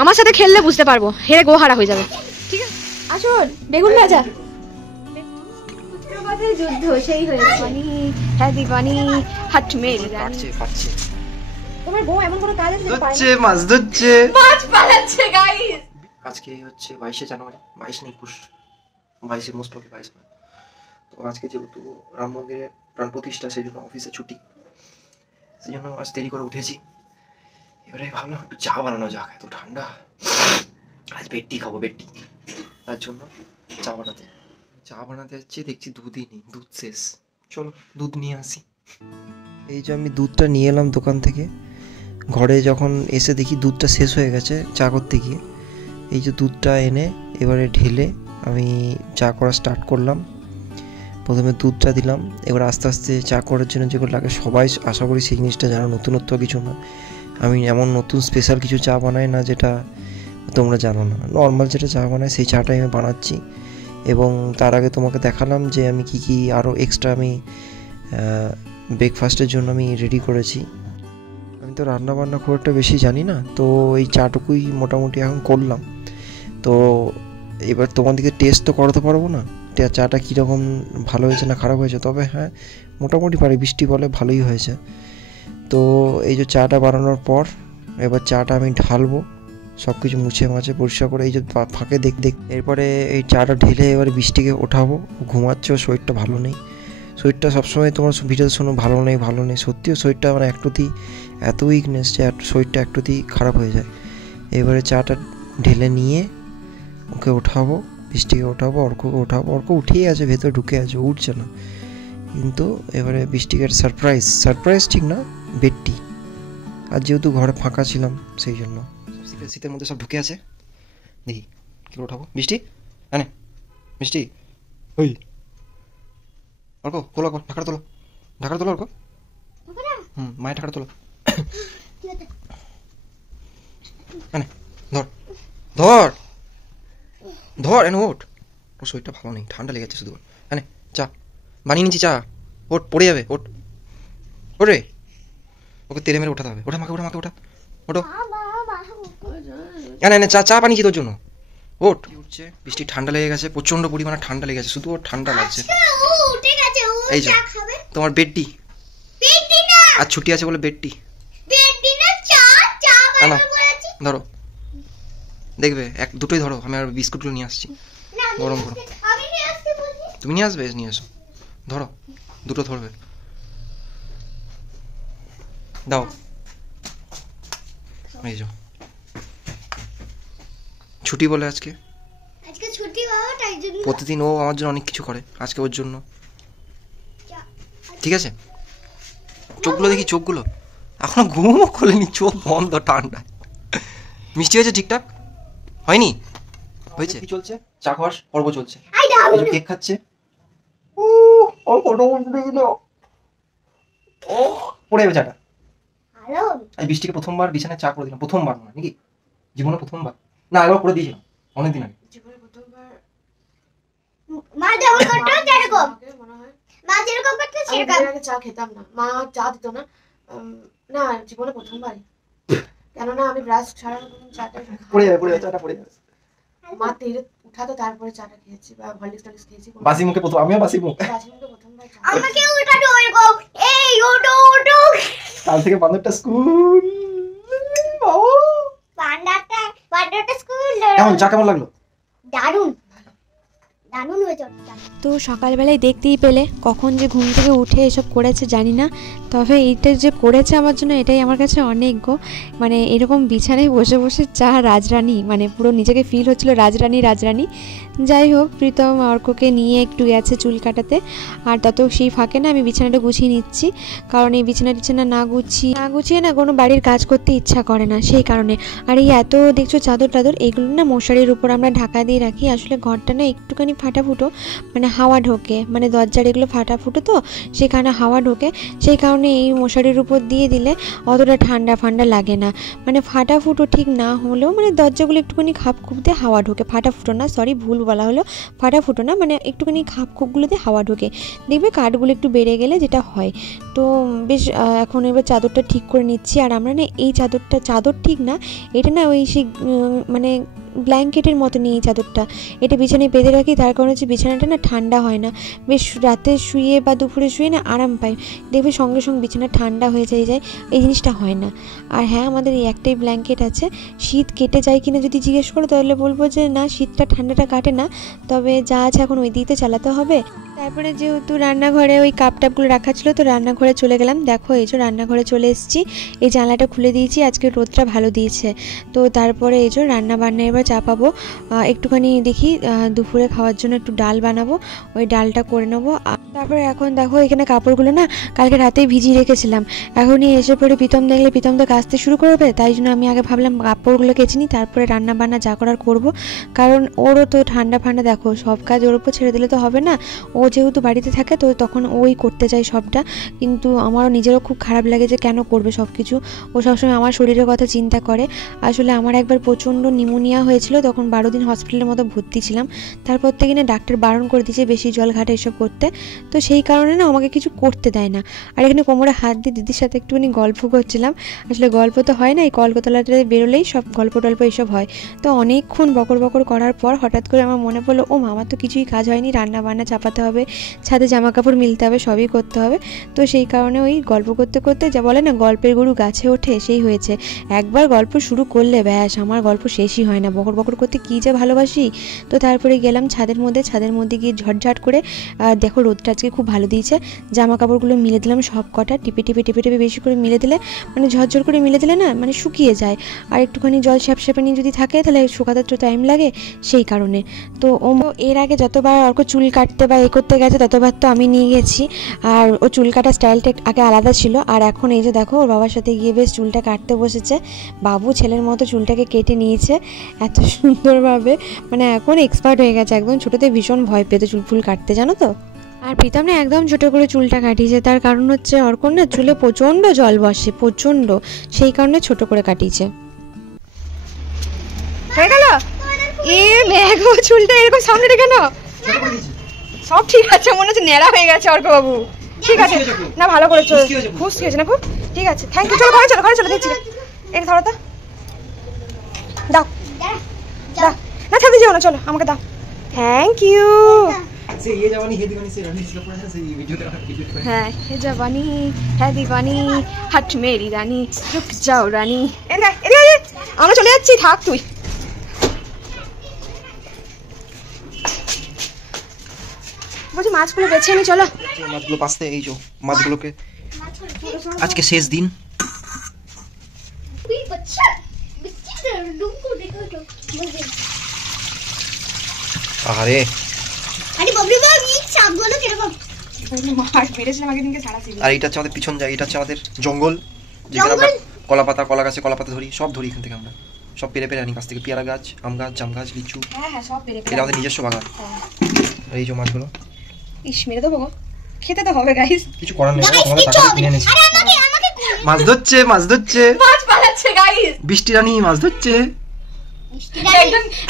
আমার সাথে খেললে বুঝতে পারবো, হেরে গোহারা হয়ে যাবে। ঠিক আছে আসুন, বেগুন ভাজা যুদ্ধ সেই হয়েছে। পানি হ্যাঁ দিবানি হাট মেরি খাচ্ছে। তোমার বউ এমন কোনো কাজ আছে? মাছ ধরছে, মাছ পালাচ্ছে গাইস। আজকে হচ্ছে 22শে জানুয়ারি, 22 না 21, 22 মোস্ট অফ 22। তো আজকে যেহেতু রাম মন্দিরের প্রাণ প্রতিষ্ঠা, সেই জন্য অফিসে ছুটি, সেই জন্য আজ দেরি করে উঠেছি। এবারে ভাবলাম একটু চা বানানো যাক, এত ঠান্ডা, আজ বেডটি খাবো, বেডটি। তার জন্য চা বানাতে যাচ্ছি, দেখছি দুধই নেই, দুধ শেষ। চলো দুধ নিয়ে আসি। এই যে আমি দুধটা নিয়ে এলাম দোকান থেকে, ঘরে যখন এসে দেখি দুধটা শেষ হয়ে গেছে চা করতে গিয়ে। এই যে দুধটা এনে এবারে ঢেলে আমি চা করা স্টার্ট করলাম। প্রথমে দুধটা দিলাম, এবার আস্তে আস্তে চা করার জন্য যেগুলো লাগে সবাই আশা করি সেই জিনিসটা জানো, নতুনত্ব কিছু না। আমি এমন নতুন স্পেশাল কিছু চা বানাই না যেটা তোমরা জানো না, নর্মাল যেটা চা বানাই সেই চাটাই আমি বানাচ্ছি। এবং তার আগে তোমাকে দেখালাম যে আমি কি আরও এক্সট্রা আমি ব্রেকফাস্টের জন্য আমি রেডি করেছি। আমি তো রান্নাবান্না খুব একটা বেশি জানি না, তো এই চাটুকুই মোটামুটি এখন করলাম। তো এবার তোমাদেরকে টেস্ট তো করাতে পারবো না চাটা কীরকম ভালো হয়েছে না খারাপ হয়েছে, তবে হ্যাঁ মোটামুটি পারি, বৃষ্টি বলে ভালোই হয়েছে। তো এই যে চাটা বানানোর পর এবার চাটা আমি ঢালবো, সব কিছু মুছে মাছে পরিষ্কার করে। এই যে ফাঁকে দেখ এরপরে এই চাটা ঢেলে এবারে বৃষ্টিকে ওঠাবো। ঘুমাচ্ছে, শরীরটা ভালো নেই। শরীরটা সবসময় তোমার ভিডিও শোনো ভালো নেই, সত্যিও শরীরটা মানে একটুতেই এত উইকনেস যে শরীরটা একটুতেই খারাপ হয়ে যায়। এবারে চাটা ঢেলে নিয়ে ওকে ওঠাবো, বৃষ্টিকে ওঠাবো, অর্ককে ওঠাবো। অর্ক উঠেই আছে, ভেতরে ঢুকে আছে, উঠছে না। কিন্তু এবারে বৃষ্টিকে সারপ্রাইজ ঠিক না, বেডটি। আর যেহেতু ঘরে ফাঁকা ছিলাম সেই জন্য শীতের মধ্যে সব ঢুকে আছে। দেখি কি করে ওঠাবো। বৃষ্টি হ্যাঁ বৃষ্টি, ওই অর্ক তোলো, ঢাকাটা তোলো অর্ক। মায়ের ঢাকাটা তোলো। হ্যাঁ ধর এনে ওঠ। ওর শরীরটা ভালো নেই, ঠান্ডা লেগেছে শুধু। হ্যাঁ চা বানিয়ে নিচ্ছি, চা ওঠ, পড়ে যাবে, ওরে ওকে তেলে মেরে ওঠাতে হবে। ওঠা মাকে ওঠো। এনে চা বানিয়েছি তোর জন্য, ওঠ। উঠছে, বৃষ্টি ঠান্ডা লেগে গেছে, প্রচন্ড পরিমাণে ঠান্ডা লেগেছে, শুধু ওর ঠান্ডা লাগছে। এই যে তোমার বেডটি, আর ছুটি আছে বলে বেডটি ধরো, দেখবে দুটোই ধরো। আমি আর বিস্কুটগুলো নিয়ে আসছি, গরম করো। তুমি নিয়ে আসবে, নিয়ে এসো, ধরো দুটো ধরবে, দাও। এই যে ছুটি বলে আজকে ছুটি, প্রতিদিন ও আমার জন্য অনেক কিছু করে, আজকে ওর জন্য। ঠিক আছে, চোখগুলো দেখি, চোখগুলো এখনো ঘুমও খোলেনি, চোখ বন্ধ, ঠান্ডা। মিষ্টি হয়েছে ঠিকঠাক? হয়নি? হয়েছে? কি চলছে? চা খাওয়ার পর্ব চলছে, কেক খাচ্ছে। পড়ে যাবে চাটা। আজ বৃষ্টিকে প্রথমবার বিছানায় চা করে দিলাম, প্রথমবার নয় নাকি, জীবনে প্রথমবার না, একবার করে দিয়েছিলাম অনেকদিন আগে। জীবনে প্রথমবার মা যেমন করতো যেরকম, মা যেরকম করতো সেরকম। আমি আগে চা খেতাম না, মা চা দিত না, না জীবনে প্রথমবারই। কেননা আমি ব্রাশ ছাড়া চাটা পড়ে যাবে, চাটা পড়ে যাবে। মা তেলে উঠাতো, তারপরে চাটা খেয়েছি, বা হরলিক্স খেয়েছি। বাসি মুখে প্রথম, আমিও বাসি মুখে প্রথমবার আমাকে উঠাতো এরকম, এই ওঠো। কাল থেকে বান্দরটা স্কুল, বান্দরটা স্কুল। কেমন লাগলো? দারুণ হয়েছে। তো সকালবেলায় দেখতেই পেলে কখন যে ঘুম থেকে উঠে এসব করেছে জানি না, তবে এইটা যে করেছে আমার জন্য এটাই আমার কাছে অনেক গো। মানে এরকম বিছানায় বসে বসে চা রাজরানী, মানে পুরো নিজেকে ফিল হচ্ছিল রাজরানী। যাই হোক, প্রীতম অর্ককে নিয়ে একটু গেছে চুল কাটাতে, আর তত সেই ফাঁকে না আমি বিছানাটা গুছিয়ে নিচ্ছি, কারণ এই বিছানা না গুছিয়ে না কোনো বাড়ির কাজ করতে ইচ্ছা করে না, সেই কারণে। আর এই এত দেখছো চাদর এইগুলো না মশারির উপর আমরা ঢাকা দিয়ে রাখি, আসলে ঘরটা না একটুখানি ফাটা ফুটো, মানে হাওয়া ঢোকে, মানে দরজার এগুলো ফাটা ফুটো তো সেখানে হাওয়া ঢোকে, সেই কারণে এই মশারির উপর দিয়ে দিলে অতটা ঠান্ডা ফান্ডা লাগে না। মানে ফাটা ফুটো ঠিক না হলেও মানে দরজাগুলো একটুখানি খাপ খুপ দিয়ে হাওয়া ঢোকে, ফাটা ফুটো না, সরি ভুল বলা হলো, ফাটা ফুটো না, মানে একটুখানি খাপ খুপগুলো দিয়ে হাওয়া ঢোকে, দেখবে কাঠগুলো একটু বেড়ে গেলে যেটা হয়। তো বেশ এখন এবার চাদরটা ঠিক করে নিচ্ছি। আর আমরা না এই চাদর ঠিক না, এটা না ওই সেই মানে ব্ল্যাঙ্কেটের মতো নিয়ে এই চাদরটা, এটা বিছানায় বেঁধে রাখি, তার কারণ হচ্ছে বিছানাটা না ঠান্ডা হয় না, বেশ রাতে শুয়ে বা দুপুরে শুয়ে না আরাম পাই, দেখবে সঙ্গে সঙ্গে বিছানা ঠান্ডা হয়ে যায়, এই জিনিসটা হয় না। আর হ্যাঁ, আমাদের এই একটাই ব্ল্যাঙ্কেট আছে, শীত কেটে যায় কিনা যদি জিজ্ঞেস করো তাহলে বলবো যে না, শীতটা ঠান্ডাটা কাটে না, তবে যা আছে এখন ওই দিকে তো চালাতে হবে। তারপরে যেহেতু রান্নাঘরে ওই কাপ টাপগুলো রাখা ছিল, তো রান্নাঘরে চলে গেলাম। দেখো এই যে রান্নাঘরে চলে এসেছি, এই জানলাটা খুলে দিয়েছি, আজকে রোদটা ভালো দিয়েছে। তো তারপরে এই যে রান্না বান্না এবার চাপাবো, একটুখানি দেখি দুপুরে খাওয়ার জন্য একটু ডাল বানাবো, ওই ডালটা করে নেবো। তারপরে এখন দেখো এখানে কাপড়গুলো না কালকে রাতেই ভিজিয়ে রেখেছিলাম, এখনই এসে পরে প্রীতম দেখলে প্রীতম তো কাচতে শুরু করবে, তাই জন্য আমি আগে ভাবলাম কাপড়গুলো কেচে নিই, তারপরে রান্না বান্না যা করার করবো, কারণ ওরও তো ঠান্ডা ফান্ডা, দেখো সব কাজ ওর উপর ছেড়ে দিলে তো হবে না, ও যেহেতু বাড়িতে থাকে তো তখন ওই করতে চায় সবটা, কিন্তু আমারও নিজেরও খুব খারাপ লাগে যে কেন করবে সব কিছু, ও সবসময় আমার শরীরের কথা চিন্তা করে। আসলে আমার একবার প্রচণ্ড নিউমোনিয়া হয়েছিল, তখন 12 দিন হসপিটালের মতো ভর্তি ছিলাম, তারপর থেকে না ডাক্তার বারণ করে দিয়েছে বেশি জল ঘাটে এসব করতে, তো সেই কারণে না আমাকে কিছু করতে দেয় না। আর এখানে কোমরে হাত দিয়ে দিদির সাথে একটুখানি গল্প করছিলাম, আসলে গল্প তো হয় না, এই কলকাতাতে বেরোলেই সব গল্প টল্প এইসব হয়। তো অনেকক্ষণ বকর বকর করার পর হঠাৎ করে আমার মনে পড়লো, ও আমার তো কিছুই কাজ হয়নি, রান্না বান্না চাপাতে হবে, ছাদে জামা কাপড় মিলতে হবে, সবই করতে হবে। তো সেই কারণে ওই গল্প করতে করতে, যা বলে না গল্পের গরু গাছে ওঠে, সেই হয়েছে, একবার গল্প শুরু করলে ব্যাস আমার গল্প শেষই হয় না, বকর বকর করতে কী যে ভালোবাসি। তো তারপরে গেলাম ছাদের মধ্যে গিয়ে ঝটঝট করে, দেখো রোদটা আজকে খুব ভালো দিয়েছে, জামা কাপড়গুলো মিলে দিলাম সব কটা, টিপে টিপে টিপে টিপে বেশি করে মিলে দিলে, মানে ঝরঝর করে মিলে দিলে না মানে শুকিয়ে যায়, আর একটুখানি জল স্যাপস্যাপানি যদি থাকে তাহলে শুকাতে একটু টাইম লাগে, সেই কারণে। তো ও এর আগে যতবার অর্ক চুল কাটতে বা এ করতে গেছে ততবার তো আমি নিয়ে গেছি, আর ও চুল কাটার স্টাইলটা আগে আলাদা ছিল, আর এখন এই যে দেখো ওর বাবার সাথে গিয়ে বেশ চুলটা কাটতে বসেছে, বাবু ছেলের মতো চুলটাকে কেটে নিয়েছে এত সুন্দরভাবে, মানে এখন এক্সপার্ট হয়ে গেছে, একদম ছোটোতে ভীষণ ভয় পেতো চুল ফুল কাটতে, জানো তো। আর প্রীতম না একদম ছোটো করে চুলটা কাটিয়েছে, তার কারণ হচ্ছে অর্কর না চুলে প্রচণ্ড জল বসে, প্রচণ্ড, সেই কারণে ছোটো করে কাটিয়েছে। হয়ে গেল এ ম্যাগো, চুলটা এরকম সামনে রেখে না, সব ঠিক আছে, মনে হচ্ছে ন্যাড়া হয়ে গেছে অর্ক বাবু, ঠিক আছে না, ভালো করেছো, খুশি হয়েছে না খুব, ঠিক আছে, থ্যাংক ইউ, চলো ঘরে চলো দিচ্ছি, এটা ধরো তো, দাও দাও, না থাকতে যাও না, চলো আমাকে দাও, থ্যাংক ইউ। হ্যাঁ হে জবানি হ্যাঁ দিবানি হাট মেরি রানী রুক যাও রানী, আমরা চলে যাচ্ছি, থাক তুই। বলছি মাছগুলো বেছে আমি, চলো মাছগুলো পাশে, এই যে মাছগুলোকে আজকে শেষ দিন। আরে আরে বাবরে বাবা, এই চাপগুলো কিরকম মাছ মেরেছিলাম আগের দিনকে ছাড়া ছিল। আর এটা হচ্ছে আমাদের পিছন যায়, এটা হচ্ছে আমাদের জঙ্গল, যেখানে আমরা কলা পাতা ধরি, সব ধরি এখান থেকে, আমরা সব পেরে পেরে আনি গাছ থেকে, পেয়ারা গাছ, আম গাছ, জাম গাছ, লিচু, হ্যাঁ সব পেরে এটা আমাদের নিজস্ব বাগান। এই যে মাছগুলো, ইস মেরে দেবো গো, খেতে তো হবে গাইস, কিছু করার নেই, তোমাদের টাকা কিনে এনেছি। মাছ ধরছে মাছ পালাচ্ছে গাইস, বৃষ্টি রানী মাছ ধরছে।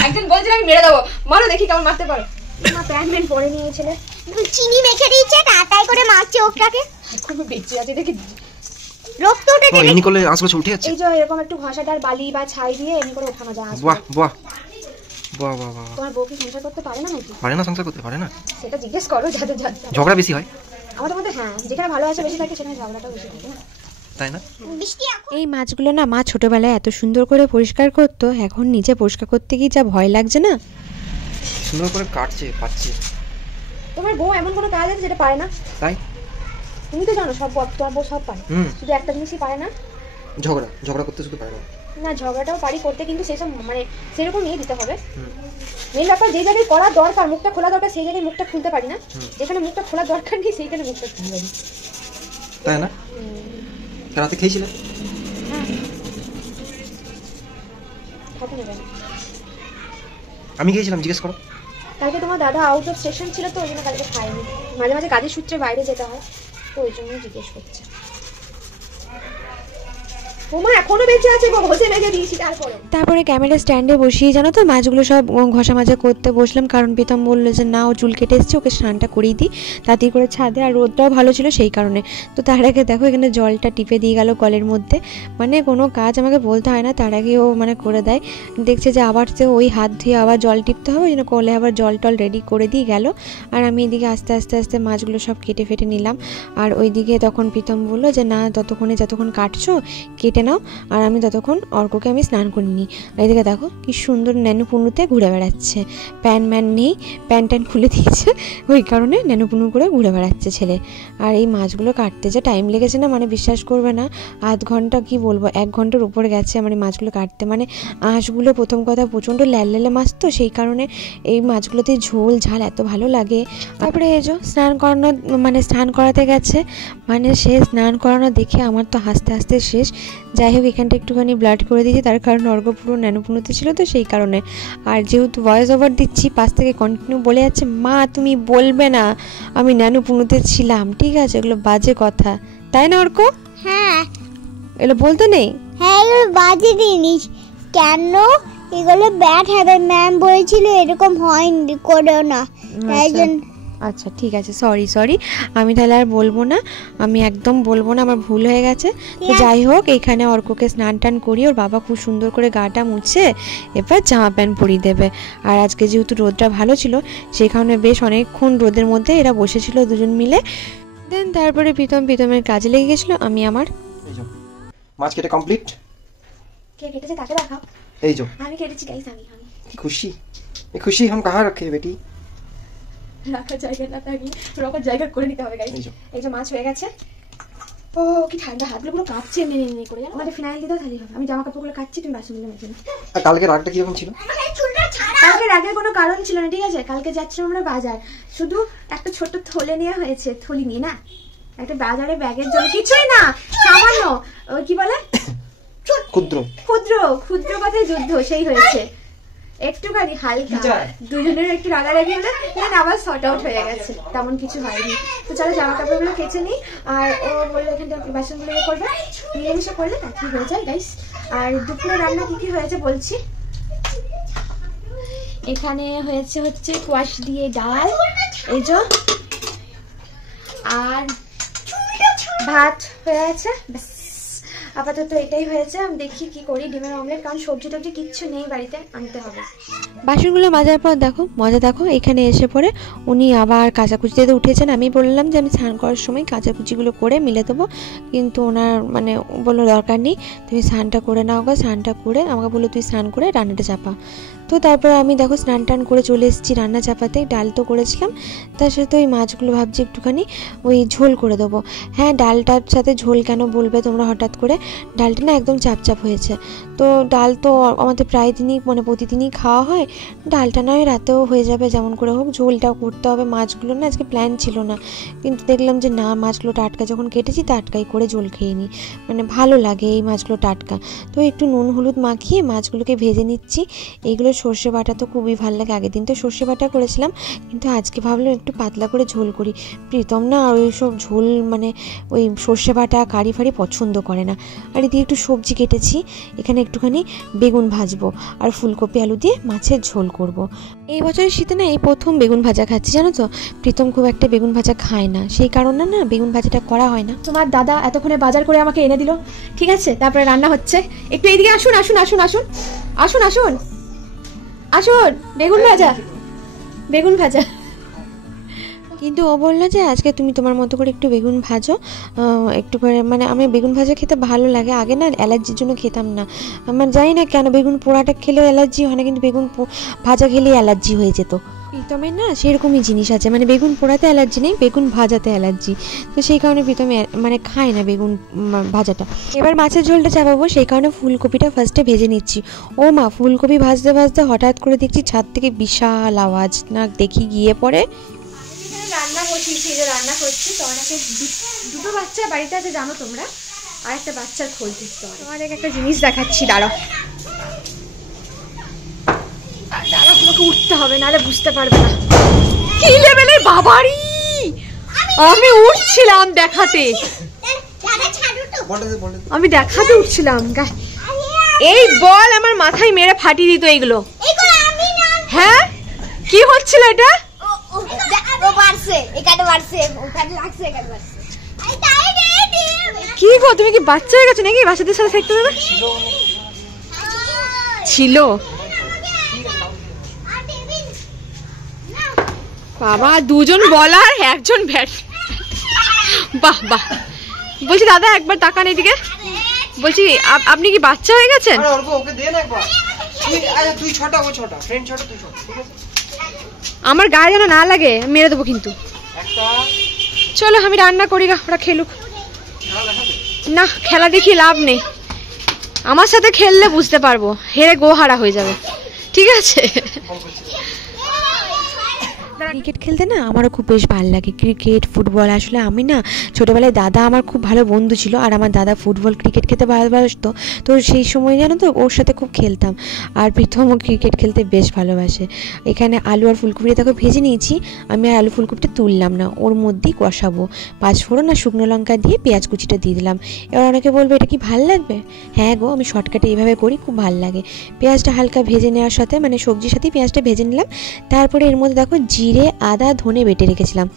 একজন বলছিল আমি মেরে দেবো, মারো দেখি কেমন মারতে পারো। মা প্যান্ট পরে নিয়েছিলে, চিনি মেখে দিয়েছে, তাই করে মারছে ওটাকে, খুব বেঁচে আছে দেখি, রক্ত উঠে ও এনি করলে আঁশগুলো উঠে যাচ্ছে, এই যে এরকম একটু ঘষাটার বালি বা ছাই দিয়ে এমনি করে ওঠানো যায়। বাহ বাহ বাহ বাহ বাহ। তোমার বউ কি সংসার করতে পারে না নাকি? পারে না, সংসার করতে পারে না, সেটা জিজ্ঞেস করো, যাদের ঝগড়া বেশি হয় আমাদের মধ্যে, হ্যাঁ যেখানে ভালো আছে বেশি থাকে সেখানে ঝগড়াটাও বেশি থাকে না, তাই না? এই মাছগুলো না মা ছোটবেলায় এত সুন্দর করে পরিষ্কার করতো, এখন নিজে পরিষ্কার করতে গিয়ে যা ভয় লাগছে না। সুন্দর করে কাটছে পাচ্ছে। তোমার বউ এমন কোনো কাজ আছে যেটা পারে না? তাই তুমি তো জানো সব তোমার বউ সব পারে, শুধু একটা জিনিসই পারে না, ঝগড়া করতে শুধু পারে না। না ঝগড়াটাও পারি করতে, কিন্তু সেসব মানে সেরকম নিয়ে দিতে হবে। মেন ব্যাপার যে জায়গায় করা দরকার, মুখটা খোলা দরকার, সেই জায়গায় মুখটা খুলতে পারি না, যেখানে মুখটা খোলা দরকার নেই সেইখানে মুখটা খুলে পারি, তাই না? রাতে খেয়েছিলে? খাতে নেবে আমি খেয়েছিলাম, জিজ্ঞেস করো। কালকে তোমার দাদা আউট অফ স্টেশন ছিল তো ওই জন্য কালকে খাইনি, মাঝে মাঝে কাজের সূত্রে বাইরে যেতে হয় তো ওই জন্য জিজ্ঞেস করছে। তারপরে ক্যামেরা স্ট্যান্ডে বসিয়ে জানো তো মাছগুলো সব ঘষা মাজা করতে বসলাম, কারণ প্রীতম বললো যে না ও চুল কেটে এসছে, ওকে স্নানটা করিয়ে দিই তাড়াতাড়ি করে ছাদে, আর রোদটাও ভালো ছিল সেই কারণে। তো তার আগে দেখো এখানে জলটা টিপে দিয়ে গেল কলের মধ্যে, মানে কোনো কাজ আমাকে বলতে হয় না, তার আগে ও মানে করে দেয়। দেখছে যে আবার যে ওই হাত ধুয়ে আবার জল টিপতে হবে, ওই জন্য কলে আবার জল টল রেডি করে দিয়ে গেল। আর আমি এদিকে আস্তে আস্তে আস্তে মাছগুলো সব কেটে ফেটে নিলাম। আর ওইদিকে তখন প্রীতম বললো যে না যতক্ষণ কাটছো কেটে নাও, আর আমি ততক্ষণ অর্ককে আমি স্নান করে নিই। এদিকে দেখো কি সুন্দর ন্যানুপুনুতে ঘুরে বেড়াচ্ছে, প্যান্ট নেই, প্যান্ট ট্যান্ট খুলে দিয়েছে, ওই কারণে ন্যানুপুনু করে ঘুরে বেড়াচ্ছে ছেলে। আর এই মাছগুলো কাটতে যে টাইম লেগেছে না, মানে বিশ্বাস করবে না, আধ ঘন্টা কি বলবো 1 ঘন্টার উপরে গেছে মানে মাছগুলো কাটতে। মানে আঁশগুলো প্রথম কথা প্রচণ্ড ল্যালে মাছ তো সেই কারণে এই মাছগুলোতে ঝোল ঝাল এত ভালো লাগে। তারপরে এই যে স্নান করাতে গেছে, মানে সে স্নান করানো দেখে আমার তো হাসতে হাসতে শেষ। যাই হোক এখানটা একটুখানি ব্লাড করে দিয়েছি, তার কারণ অর্ঘ পুরো ন্যানোপুনুতে ছিল তো সেই কারণে। আর যেহেতু ভয়েস ওভার দিচ্ছি পাশ থেকে কন্টিনিউ বলে যাচ্ছে মা তুমি বলবে না আমি ন্যানোপুনুতে ছিলাম, ঠিক আছে এগুলো বাজে কথা, তাই না অর্ক? হ্যাঁ এগুলো বলতে নেই। হ্যাঁ এগুলো বাজে জিনিস, কেন এগুলো ব্যাড হ্যাবিট, ম্যাম বলেছিল এরকম হয়নি করেও না, তাই জন্য। আচ্ছা ঠিক আছে, সরি আমি তাহলে আর বলবো না, আমি একদম বলবো না, আমার ভুল হয়ে গেছে। তো যাই হোক এখানে অর্ককে স্নান টান করি, ওর বাবা খুব সুন্দর করে গাটা মুছে এবার জামা প্যান্ট পরিয়ে দেবে। আর আজকে যেহেতু রোদটা ভালো ছিল সেই কারণে বেশ অনেকক্ষণ রোদের মধ্যে এরা বসেছিল দুজন মিলে। দেন তারপরে প্রীতমের কাজে লেগে গেছিলো, আমি আমার মাছ কেটে কমপ্লিট। কে কেটেছে তাকে দেখাও। এই যে আমি কেটেছি গাইস, আমি কি খুশি, এই খুশি हम कहाँ रखे बेटी? রাখার জায়গা না থাকলে রাখার জায়গা করে নিতে হবে গাইস। এই যে মাছ হয়ে গেছে। ও কি ঠান্ডা, হাতগুলো পুরো কাঁপছে এমনি করে, আমাদের ফিনাইল দিতেও তাহলেই হবে। আমি জামা কাপড়গুলো কাচ্ছি, তুমি বাসনগুলো মেজে নাও। আর কালকে রাগটা কিরকম ছিল? কালকে রাগের কোনো কারণ ছিল না, ঠিক আছে। কালকে যাচ্ছিলাম আমরা বাজার, শুধু একটা ছোট থলে নেওয়া হয়েছে, থলি নিয়ে না একটা বাজারে ব্যাগের জন্য, কিছুই না সামান্য কি বলে ক্ষুদ্র ক্ষুদ্র কথায় যুদ্ধ সেই হয়েছে, একটুখানি হালকা দুজনের একটু রাগারাগি হলে দেন আবার শর্ট আউট হয়ে গেছে, তেমন কিছু হয়নি। তো চলো জামা কাপড়গুলো কেচে নিই, আর ও বললো এখানটা বাসনগুলো করবে, মিলেমিশে করলে তাড়াতাড়ি হয়ে যায় গাইস। আর দুপুরে রান্না কি হয়েছে বলছি। এখানে হচ্ছে কোয়াশ দিয়ে ডাল, এই যে, আর ভাত হয়ে আছে, ব্যাস আপাতত এটাই হয়েছে। আমি দেখি কি করি, ডিমের অমলেট, কারণ সবজি টবজি কিচ্ছু নেই বাড়িতে, আনতে হবে। বাসনগুলো মাজার পর দেখো মজা, দেখো এখানে এসে পরে উনি আবার কাচাকুচিতে উঠেছেন। আমি বললাম যে আমি স্নান করার সময় কাচাকুচিগুলো করে মিলে দেবো, কিন্তু ওনার মানে বললো দরকার নেই, তুমি স্নানটা করে নাও গো। স্নানটা করে আমাকে বললো তুই স্নান করে রান্নাটা চাপা। তো তারপর আমি দেখো স্নান টান করে চলে এসেছি রান্না চাপাতে। ডাল তো করেছিলাম, তার সাথে ওই মাছগুলো ভাবছি একটুখানি ওই ঝোল করে দেবো। হ্যাঁ ডালটার সাথে ঝোল কেন বলবে তোমরা হঠাৎ করে, ডালটা না একদম চাপচাপ হয়েছে। তো ডাল তো আমাদের প্রায় দিনই মানে প্রতিদিনই খাওয়া হয়, ডালটা নয় রাতেও হয়ে যাবে যেমন করে হোক, ঝোলটাও করতে হবে। মাছগুলো না আজকে প্ল্যান ছিল না, কিন্তু দেখলাম যে না মাছগুলো টাটকা যখন কেটেছি টাটকাই করে ঝোল খেয়ে নিই, মানে ভালো লাগে এই মাছগুলো টাটকা। তো একটু নুন হলুদ মাখিয়ে মাছগুলোকে ভেজে নিচ্ছি। এইগুলো সর্ষে বাটা তো খুবই ভালো লাগে, আগের দিন তো সর্ষে বাটা করেছিলাম, কিন্তু আজকে ভাবলাম একটু পাতলা করে ঝোল করি। প্রীতম না আর ওই সব ঝোল মানে ওই সর্ষে বাটা কারি ফারি পছন্দ করে না। আর এদিকে একটু সবজি কেটেছি, এখানে একটুখানি বেগুন ভাজবো আর ফুলকপি আলু দিয়ে মাছের ঝোল করব। এই বছরের শীতে না এই প্রথম বেগুন ভাজা খাচ্ছি, জানো তো। প্রীতম খুব একটা বেগুন ভাজা খায় না, সেই কারণে না বেগুন ভাজাটা করা হয় না। তোমার দাদা এতক্ষণে বাজার করে আমাকে এনে দিল, ঠিক আছে, তারপরে রান্না হচ্ছে। একটু এইদিকে আসুন আসুন আসুন আসুন আসুন আসুন আসুন, বেগুন ভাজা। কিন্তু ও বললো যে আজকে তুমি তোমার মতো করে একটু বেগুন ভাজো, একটু করে, মানে আমি বেগুন ভাজা খেতে ভালো লাগে। আগে না অ্যালার্জির জন্য খেতাম না, আমার জানি না কেন, বেগুন পোড়াটা খেলেও অ্যালার্জি হয় না, কিন্তু বেগুন ভাজা খেলেই অ্যালার্জি হয়ে যেত। প্রীতমের না সেরকমই জিনিস আছে, মানে বেগুন পোড়াতে অ্যালার্জি নেই, বেগুন ভাজাতে অ্যালার্জি, তো সেই কারণে প্রীতমে মানে খায় না বেগুন ভাজাটা। এবার মাছের ঝোলটা চাপাবো, সেই কারণে ফুলকপিটা ফার্স্টে ভেজে নিচ্ছি। ও মা, ফুলকপি ভাজতে ভাজতে হঠাৎ করে দেখছি ছাদ থেকে বিশাল আওয়াজ, না দেখি গিয়ে পরে রান্না বসিয়েছি, যে রান্না করছি। তো অনেকে দুটো বাচ্চা বাড়িতে আছে জানো তোমরা, আর একটা বাচ্চার খোল দিচ্ছে। তোমাদের একটা জিনিস দেখাচ্ছি, দাঁড়াও আমাকে উঠতে হবে, নাহলে বুঝতে পারবে না কি লেভেলের বাবারি। আমি উঠছিলাম দেখাতে, আমি দেখাতে উঠছিলাম। এই বল আমার মাথায় মেরে ফাটিয়ে দিত এইগুলো। হ্যাঁ কি হচ্ছিল এটা? কি গো তুমি কি বাচ্চা হয়ে গেছো নাকি? বাচ্চাদের সাথে থাকতে দেবে ছিল বাবা, দুজন বলার একজন ব্যাট। বাহ বাহ। বলছি দাদা একবার তাকান এদিকে, বলছি আপনি কি বাচ্চা হয়ে গেছেন? আমার গায়ে যেন না লাগে, মেরে দেবো কিন্তু। চলো আমি রান্না করি গা, ওরা খেলুক। না খেলা দেখি লাভ নেই, আমার সাথে খেললে বুঝতে পারবো, হেরে গোহারা হয়ে যাবে। ঠিক আছে? ক্রিকেট খেলতে না আমারও খুব বেশ ভালো লাগে, ক্রিকেট ফুটবল। আসলে আমি না ছোটোবেলায় দাদা আমার খুব ভালো বন্ধু ছিল, আর আমার দাদা ফুটবল ক্রিকেট খেলতে ভালোবাসতো। তো সেই সময় জানো তো ওর সাথে খুব খেলতাম। আর প্রীতমও ক্রিকেট খেলতে বেশ ভালোবাসে। এখানে আলু আর ফুলকপিটা তাকে ভেজে নিয়েছি, আমি আর আলু ফুলকপিটা তুললাম না, ওর মধ্যেই কষাবো। পাঁচফোড়ন আর শুকনো লঙ্কা দিয়ে পেঁয়াজ কুচিটা দিয়ে দিলাম। এবার অনেকে বলবে এটা কি ভাল লাগবে? হ্যাঁ গো, আমি শর্টকাটে এইভাবে করি, খুব ভাল লাগে। পেঁয়াজটা হালকা ভেজে নেওয়ার সাথে, মানে সবজির সাথেই পেঁয়াজটা ভেজে নিলাম। তারপরে এর মধ্যে দেখো জিরে আদা ধনে বেটে রেখেছিলাম,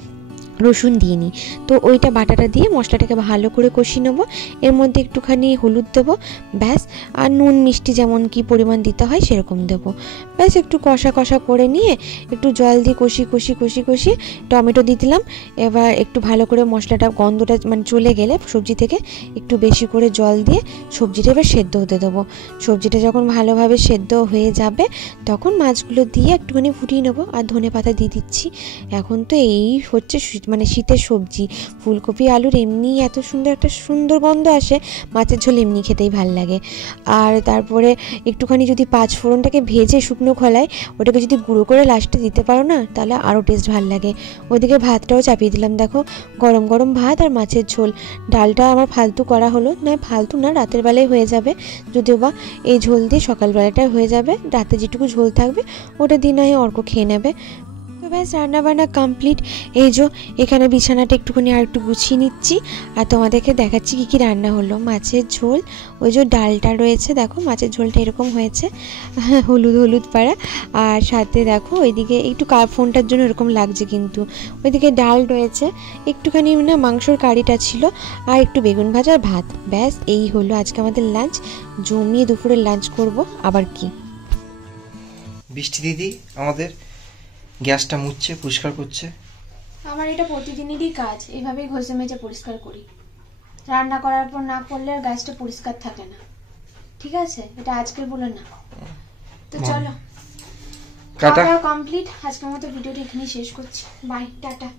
রসুন দিয়ে নিই। তো ওইটা বাটাটা দিয়ে মশলাটাকে ভালো করে কষিয়ে নেবো। এর মধ্যে একটুখানি হলুদ দেবো, ব্যাস। আর নুন মিষ্টি যেমন কি পরিমাণ দিতে হয় সেরকম দেবো, ব্যাস। একটু কষা কষা করে নিয়ে একটু জল দিয়ে কষিয়ে টমেটো দিয়ে দিলাম। এবার একটু ভালো করে মশলাটা গন্ধটা মানে চলে গেলে সবজি থেকে একটু বেশি করে জল দিয়ে সবজিটা এবার সেদ্ধ হতে দেবো। সবজিটা যখন ভালোভাবে সেদ্ধ হয়ে যাবে তখন মাছগুলো দিয়ে একটুখানি ফুটিয়ে নেবো, আর ধনে পাতা দিয়ে দিচ্ছি। এখন তো এই হচ্ছে মানে শীতের সবজি, ফুলকপি আলুর এমনি এত সুন্দর একটা সুন্দর গন্ধ আসে, মাছের ঝোল এমনি খেতেই ভাল লাগে। আর তারপরে একটুখানি যদি পাঁচফোড়নটাকে ভেজে শুকনো খোলায় ওটাকে যদি গুঁড়ো করে লাস্টে দিতে পারো না, তাহলে আরও টেস্ট ভাল লাগে। ওইদিকে ভাতটাও চাপিয়ে দিলাম, দেখো গরম গরম ভাত আর মাছের ঝোল। ডালটা আমার ফালতু করা হলো না, ফালতু না, রাতের বেলায় হয়ে যাবে, যদিও বা এই ঝোল দিয়ে সকালবেলাটায় হয়ে যাবে। রাতে যেটুকু ঝোল থাকবে ওটা দিয়ে নয় অর্ক খেয়ে নেবে। তো ব্যাস রান্নাবান্না কমপ্লিট। এই যে এখানে বিছানাটা একটুখানি আর একটু গুছিয়ে নিচ্ছি, আর তোমাদেরকে দেখাচ্ছি কী কী রান্না হলো। মাছের ঝোল, ওই যে ডালটা রয়েছে, দেখো মাছের ঝোলটা এরকম হয়েছে, হলুদ হলুদ পাড়া। আর সাথে দেখো ওইদিকে একটু ফোনটার জন্য এরকম লাগছে, কিন্তু ওইদিকে ডাল রয়েছে, একটুখানি না মাংসর কারিটা ছিল, আর একটু বেগুন ভাজা আর ভাত। ব্যাস এই হলো আজকে আমাদের লাঞ্চ। জমিয়ে দুপুরে লাঞ্চ করব। আবার কি বৃষ্টি দিদি আমাদের গ্যাসটা মুছছে, পরিষ্কার করছে। আমার এটা প্রতিদিনেরই কাজ, এইভাবেই ঘষে মেজে পরিষ্কার করি। রান্না করার পর না করলে আর গ্যাসটা পরিষ্কার থাকে না, ঠিক আছে? এটা আজকের বলে না। তো চলো, টাটা কমপ্লিট। আজকের মতো ভিডিওটা এখানেই শেষ করছি। Bye, tata.